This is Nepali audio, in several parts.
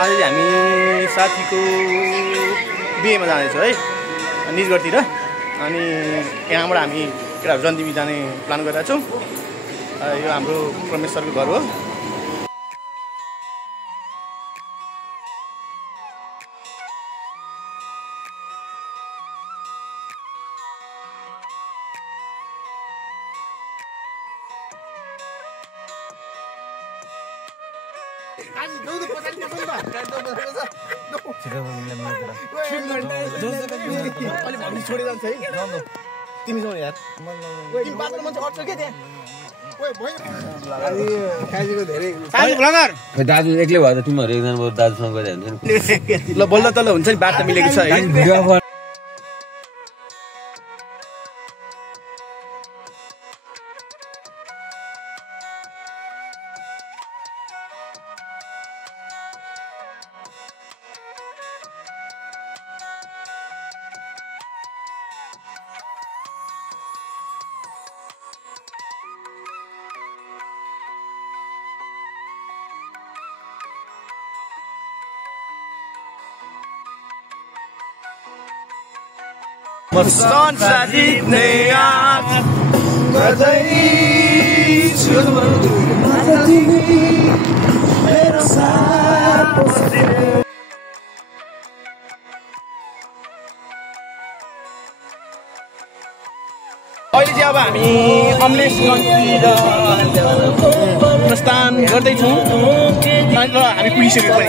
आज हामी साथीको बिहेमा जाँदैछौँ है निजगढतिर। अनि यहाँबाट हामी केटाहरू जन्दिबी जाने प्लान गरिरहेको छौँ। यो हाम्रो परमेश्वरको घर हो। दाजु एक्लै भयो त तिमीहरू एकजना दाजुसँग गएर हुन्छ नि। ल बल्ल तल्ल हुन्छ नि, बाटो मिलेको छ है। Mustang Sadidne aat Gadai Mero saat positive. अहिले चाहिँ अब हामी अमलेशगञ्जतिर प्रस्थान गर्दैछौँ र हामी पुगिसकेको पनि।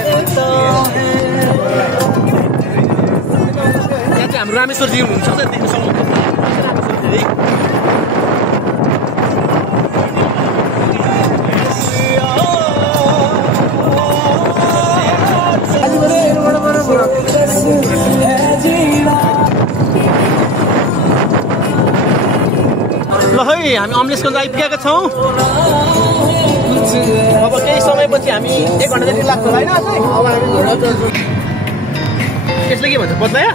हाम्रो रामेश्वरजी हुनुहुन्छ देख्न सक्नुहुन्छ। ल है हामी अमलेशगञ्ज आइपुगेका छौँ। अब केही समयपछि हामी 1 घन्टा जति लाग्छ होइन। अब हामी त्यसले के भन्छ बदलाया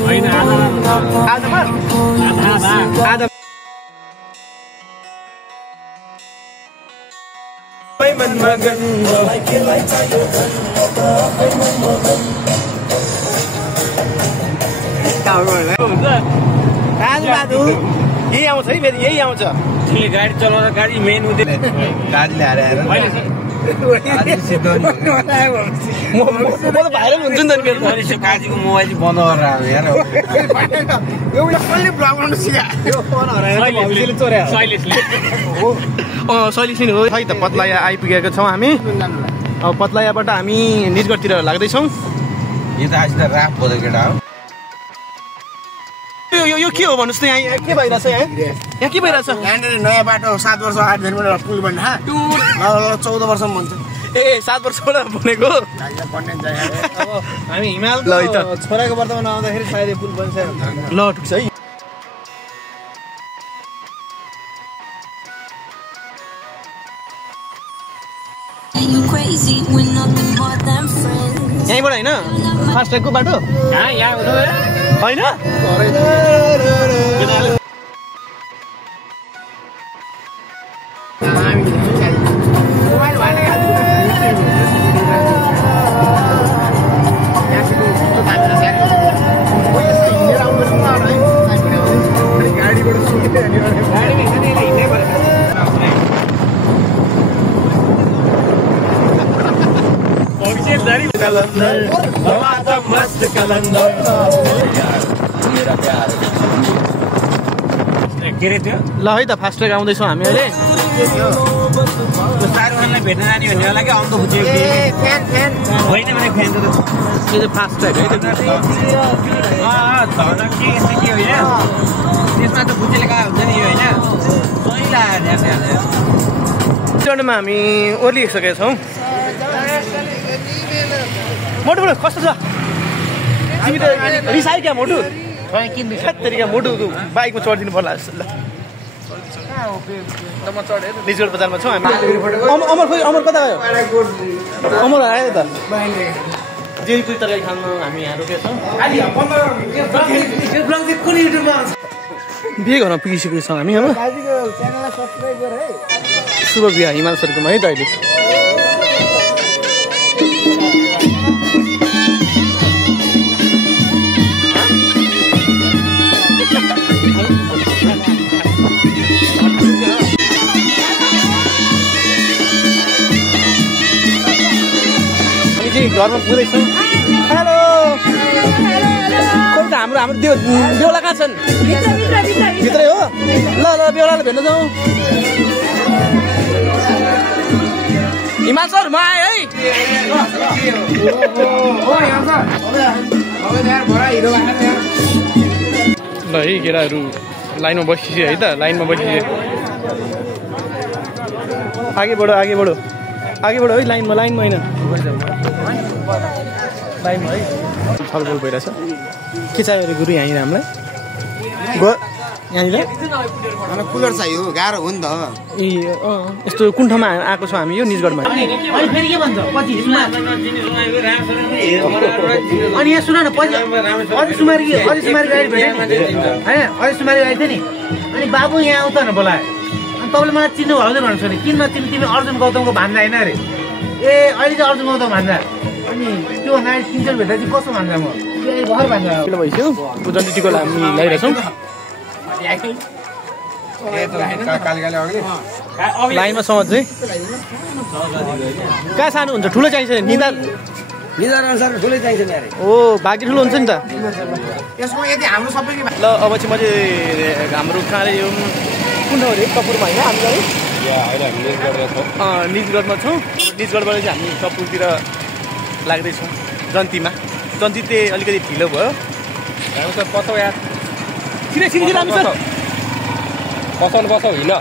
होइन आधा यही आउँछ है फेरि यही आउँछ। गाडी चलाउँदा गाडी मेन हुँदैन गाडी ल्याएर भाइरल हुन्छ नि त। काजीको मोबाइल बन्द गरेर शैलेशले हो है त। पत्लाया आइपुगेको छौँ हामी। अब पत्लायाबाट हामी निजगढतिर लाग्दैछौँ। यो त आज त राफ भयो केटा हो। यो के हो भन्नुहोस् त, यहाँ के भइरहेछ? यहाँ के भइरहेछ? यहाँनिर नयाँ बाटो 7 वर्ष 8 दिनबाट पुल बन्ने 14 वर्षमा बन्छ। ए 7 वर्षबाट बनेको। अब हामी हिमाल छोराको वर्तमान आउँदाखेरि सायद पुल बन्छ। ल ठिक छ है। यहीँबाट होइन फास्ट ट्र्याकको बाटो होइन। ल है त फास्ट ट्र्याक आउँदैछौँ हामी अहिले। शाहरुखलाई भेट्न जाने भन्ने होला कि आउँदो बुझ्यो होइन भने फ्यान त यो चाहिँ फास्ट ट्र्याक है। झलक के यस्तो के होइन त्यसमा त बुझेले कहाँ हुन्छ नि यो होइन सही लाग्यो। चढ्नुमा हामी ओर्लिसकेका छौँ। मोटु कस्तो छ तिमी त रिसायो क्या मोटु? तरिका मोटु बाइकमा चढिदिनु पर्ला जस्तो। ल निजगढ बजारमा छौँ हामी। अमर खोइ अमर कता गयो? अमर आयो त जेलपुरी तरकारी खानु हामी यहाँ रोकेका छौँ। बिहे घरमा पुगिसकेको छौँ हामी। अब शुभ बिहा हिमाल सरकोमा है त अहिले। घरमा पुग्दैछौँ। हेलो खोइ त हाम्रो बेहुला कहाँ छन्? भित्रै हो। ल ल बेहुलालाई भेट्न जाउँ। हिमाल सर म आएँ है। ल है केटाहरू लाइनमा बसिसक्यो है त, लाइनमा बसिसक्यो। आगे बढो आगे बढो आगे बढो है, लाइनमा होइन लाइनमा है। छलफल भइरहेछ के चाहियो अरे गुरु यहाँनिर हामीलाई? यहाँनिर मलाई कुलर चाहियो, गाह्रो हो नि त। ए यस्तो कुन ठाउँमा आएको छौँ हामी? यो निजगढमा। अनि फेरि के भन्छ पछि अनि यहाँ सुन न पछि अझै सुमारी गाडी भेट्यो नि होइन, अझै सुमारी गाडी थियो नि। अनि बाबु यहाँ आउँछ न बोलायो। अनि तपाईँले मलाई चिन्नु भाउजू भन्नु नि, किन नचिन्नु? तिमी अर्जुन गौतमको भान्जा होइन अरे। ए अहिले चाहिँ अर्जुन गौतम भान्जा। अनि त्योभन्दा अगाडि तिनचोटि भेट्दा चाहिँ कस्तो भान्जा म? भर भान्जा किन भइसक्यो? जन्ती टिको हामी लगाइरहेछौँ। लाइनमा समाज चाहिँ कहाँ सानो हुन्छ? ठुलो चाहिन्छ निधार अनुसार ठुलै चाहिन्छ नि अरे। ओ बाघी ठुलो हुन्छ नि त। यसमा यदि हाम्रो सबैको ल अब चाहिँ म चाहिँ हाम्रो कहाँले यो कुन ठाउँ अरे? कपुरमा होइन हामी निजगढमा छौँ। निजगढबाट चाहिँ हामी कपुरतिर लाग्दैछौँ जन्तीमा। जन्ती चाहिँ अलिकति ढिलो भयो। सर पसौ यार छिटै छिटै राम्रो सर बसौ हिँड।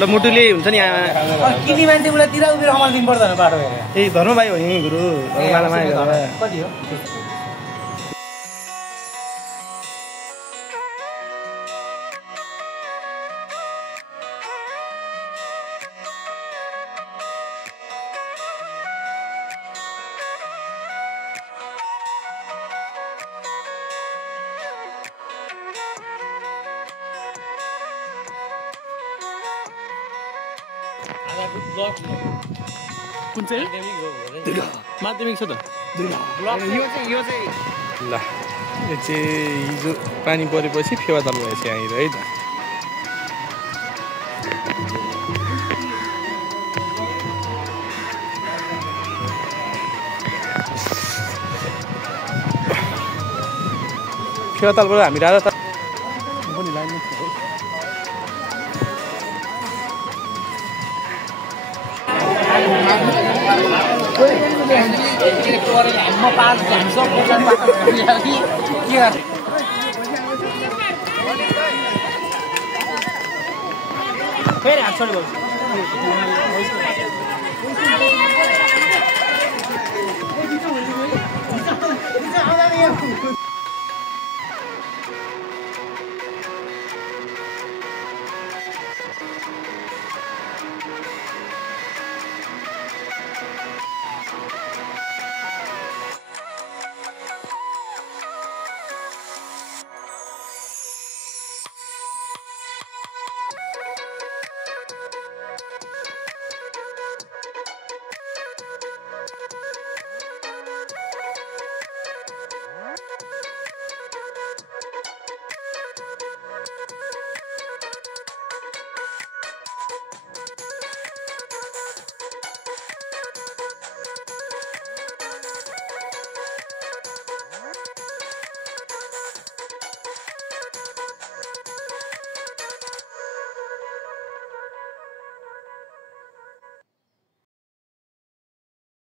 ल मुटुले हुन्छ नि किनी मान्छे उसलाई तिर उभिएर कमाल दिनु पर्दैन बाटो हेरेर। ए धर्म भाइ हो नि गुरु माया गरेर। कति हो? कुन चाहिँ माध्यमिक छ त? ल यो चाहिँ हिजो पानी परेपछि फेवाताल भएछ यहाँनिर है त। फेवातालबाट हामी राजा पनि लाइनमा छ। फेरि हात छोड्यो